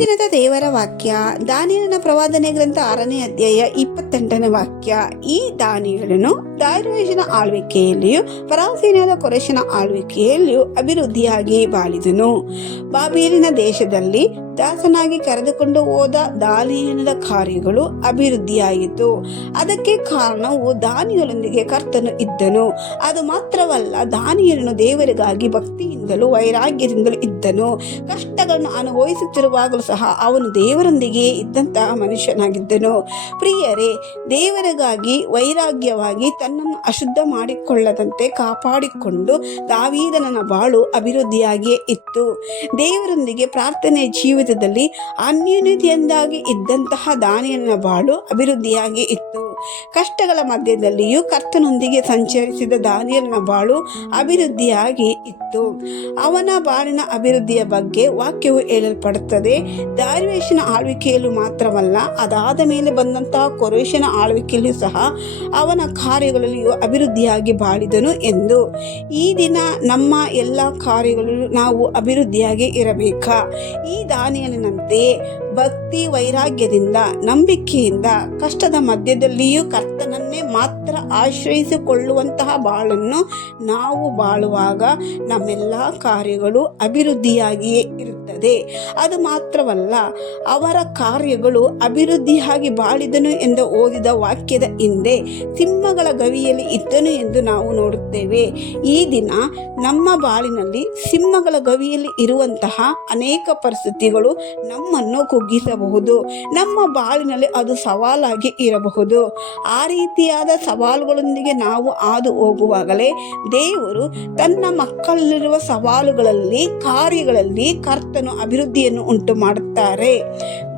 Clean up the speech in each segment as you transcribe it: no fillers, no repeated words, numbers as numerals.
ದಿನದ ದೇವರ ವಾಕ್ಯ ದಾನಿಯೇಲನ ಪ್ರವಾದನೆ ಗ್ರಂಥ 6ನೇ ಅಧ್ಯಾಯ 28ನೇ ವಾಕ್ಯ. ಈ ದಾನಿಯೇಲನು ದಾರ್ಯಾಷನ ಆಳ್ವಿಕೆಯಲ್ಲಿಯೂ ಫರಾಸೇನಾದ ಕೊರೆಷನ ಆಳ್ವಿಕೆಯಲ್ಲಿಯೂ ಅಭಿವೃದ್ಧಿಯಾಗಿ ಬಾಳಿದನು. ಬಾಬೆಲಿನ ದೇಶದಲ್ಲಿ ದಾಸನಾಗಿ ಕರೆದುಕೊಂಡು ಹೋದ ದಾನಿಯೇಲನ ಕಾರ್ಯಗಳು ಅಭಿವೃದ್ಧಿಯಾಯಿತು. ಅದಕ್ಕೆ ಕಾರಣವು ದಾನಿಯೇಲನೊಂದಿಗೆ ಕರ್ತನು ಇದ್ದನು. ಅದು ಮಾತ್ರವಲ್ಲ, ದಾನಿಯೇಲನು ದೇವರಿಗಾಗಿ ಭಕ್ತಿಯಿಂದಲೂ ವೈರಾಗ್ಯದಿಂದಲೂ ಇದ್ದನು. ಕಷ್ಟಗಳನ್ನು ಅನುಭವಿಸುತ್ತಿರುವಾಗಲೂ ಸಹ ಅವನು ದೇವರೊಂದಿಗೆ ಇದ್ದಂತಹ ಮನುಷ್ಯನಾಗಿದ್ದನು. ಪ್ರಿಯರೇ, ದೇವರಿಗಾಗಿ ವೈರಾಗ್ಯವಾಗಿ ತನ್ನನ್ನು ಅಶುದ್ಧ ಮಾಡಿಕೊಳ್ಳದಂತೆ ಕಾಪಾಡಿಕೊಂಡು ದಾವೀದನ ಬಾಳು ಅಭಿವೃದ್ಧಿಯಾಗಿಯೇ ಇತ್ತು. ದೇವರೊಂದಿಗೆ ಪ್ರಾರ್ಥನೆ ಜೀವಿತದಲ್ಲಿ ಅನ್ಯೋನ್ಯತೆಯಿಂದಾಗಿ ಇದ್ದಂತಹ ದಾನಿಯೇಲನ ಬಾಳು ಅಭಿವೃದ್ಧಿಯಾಗಿ ಇತ್ತು. ಕಷ್ಟಗಳ ಮಧ್ಯದಲ್ಲಿಯೂ ಕರ್ತನೊಂದಿಗೆ ಸಂಚರಿಸಿದ ದಾನಿಯೇಲನ ಬಾಳು ಅಭಿವೃದ್ಧಿಯಾಗಿ ಇತ್ತು. ಅವನ ಬಾಳಿನ ಅಭಿವೃದ್ಧಿಯ ಬಗ್ಗೆ ವಾಕ್ಯವು ಹೇಳಲ್ಪಡುತ್ತದೆ. ದಾರ್ಯಾಷನ ಆಳ್ವಿಕೆಯಲ್ಲೂ ಮಾತ್ರವಲ್ಲ, ಅದಾದ ಮೇಲೆ ಬಂದಂತಹ ಕೊರೆಷನ ಆಳ್ವಿಕೆಯಲ್ಲೂ ಸಹ ಅವನ ಕಾರ್ಯಗಳಲ್ಲಿಯೂ ಅಭಿವೃದ್ಧಿಯಾಗಿ ಬಾಳಿದನು ಎಂದು. ಈ ದಿನ ನಮ್ಮ ಎಲ್ಲ ಕಾರ್ಯಗಳಲ್ಲೂ ನಾವು ಅಭಿವೃದ್ಧಿಯಾಗಿ ಇರಬೇಕಾ? ಈ ದಾನಿಯೇಲನಂತೆ ಭಕ್ತಿ ವೈರಾಗ್ಯದಿಂದ ನಂಬಿಕೆಯಿಂದ ಕಷ್ಟದ ಮಧ್ಯದಲ್ಲಿಯೂ ಕರ್ತನನ್ನೇ ಮಾತ್ರ ಆಶ್ರಯಿಸಿಕೊಳ್ಳುವಂತಹ ಬಾಳನ್ನು ನಾವು ಬಾಳುವಾಗ ನಮ್ಮೆಲ್ಲ ಕಾರ್ಯಗಳು ಅಭಿವೃದ್ಧಿಯಾಗಿಯೇ ಇರುತ್ತದೆ. ಅದು ಮಾತ್ರವಲ್ಲ, ಅವರ ಕಾರ್ಯಗಳು ಅಭಿವೃದ್ಧಿಯಾಗಿ ಬಾಳಿದನು ಎಂದು ಓದಿದ ವಾಕ್ಯದ ಹಿಂದೆ ಸಿಂಹಗಳ ಗವಿಯಲ್ಲಿ ಇದ್ದನು ಎಂದು ನಾವು ನೋಡುತ್ತೇವೆ. ಈ ದಿನ ನಮ್ಮ ಬಾಳಿನಲ್ಲಿ ಸಿಂಹಗಳ ಗವಿಯಲ್ಲಿ ಇರುವಂತಹ ಅನೇಕ ಪರಿಸ್ಥಿತಿಗಳು ನಮ್ಮನ್ನು ಕುಗ್ಗಿಸಬಹುದು. ನಮ್ಮ ಬಾಳಿನಲ್ಲಿ ಅದು ಸವಾಲಾಗಿ ಇರಬಹುದು. ಆ ರೀತಿಯಾದ ಸವಾಲುಗಳೊಂದಿಗೆ ನಾವು ಹಾದು ಹೋಗುವಾಗಲೇ ದೇವರು ತನ್ನ ಮಕ್ಕಳಲ್ಲಿರುವ ಸವಾಲುಗಳಲ್ಲಿ ಕಾರ್ಯಗಳಲ್ಲಿ ಕರ್ತನು ಅಭಿವೃದ್ಧಿಯನ್ನು ಉಂಟು ಮಾಡುತ್ತಾರೆ.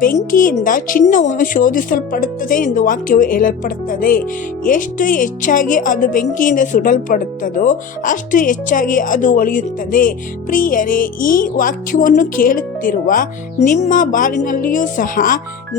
ಬೆಂಕಿಯಿಂದ ಚಿನ್ನವನ್ನು ಶೋಧಿಸಲ್ಪಡುತ್ತದೆ ಎಂದು ವಾಕ್ಯವು ಹೇಳಲ್ಪಡುತ್ತದೆ. ಎಷ್ಟು ಹೆಚ್ಚಾಗಿ ಅದು ಬೆಂಕಿಯಿಂದ ಸುಡಲ್ಪಡುತ್ತದೋ ಅಷ್ಟು ಹೆಚ್ಚಾಗಿ ಅದು ಒಳೆಯುತ್ತದೆ. ಪ್ರಿಯರೇ, ಈ ವಾಕ್ಯವನ್ನು ಕೇಳುತ್ತಿರುವ ನಿಮ್ಮ ಬಾಳಿನಲ್ಲಿಯೂ ಸಹ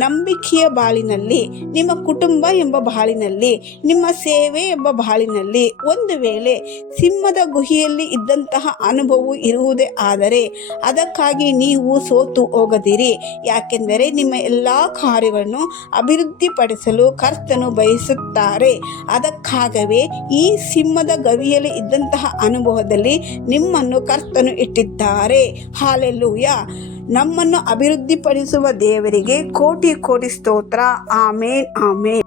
ನಂಬಿಕೆಯ ಬಾಳಿನಲ್ಲಿ, ನಿಮ್ಮ ಕುಟುಂಬ ಎಂಬ ಬಾಳಿನಲ್ಲಿ, ನಿಮ್ಮ ಸೇವೆ ಎಂಬ ಬಾಳಿನಲ್ಲಿ ಒಂದು ವೇಳೆ ಸಿಂಹದ ಗುಹೆಯಲ್ಲಿ ಇದ್ದಂತಹ ಅನುಭವ ಇರುವುದೇ ಆದರೆ ಅದಕ್ಕಾಗಿ ನೀವು ಸೋತು ಹೋಗದಿರಿ. ಯಾಕೆಂದರೆ ನಿಮ್ಮ ಎಲ್ಲ ಕಾರ್ಯಗಳನ್ನು ಅಭಿವೃದ್ಧಿಪಡಿಸಲು ಕರ್ತನು ಬಯಸುತ್ತಾರೆ. ಅದಕ್ಕಾಗವೇ ಈ ಸಿಂಹದ ಗವಿಯಲ್ಲಿ ಇದ್ದಂತಹ ಅನುಭವದಲ್ಲಿ ನಿಮ್ಮನ್ನು ಕರ್ತನು ಇಟ್ಟಿದ್ದಾರೆ. ಹಾಲೆಲೂಯಾ. ನಮ್ಮನ್ನು ಅಭಿವೃದ್ಧಿಪಡಿಸುವ ದೇವರಿಗೆ ಕೋಟಿ ಕೋಟಿ ಸ್ತೋತ್ರ. ಆಮೇನ್, ಆಮೇನ್.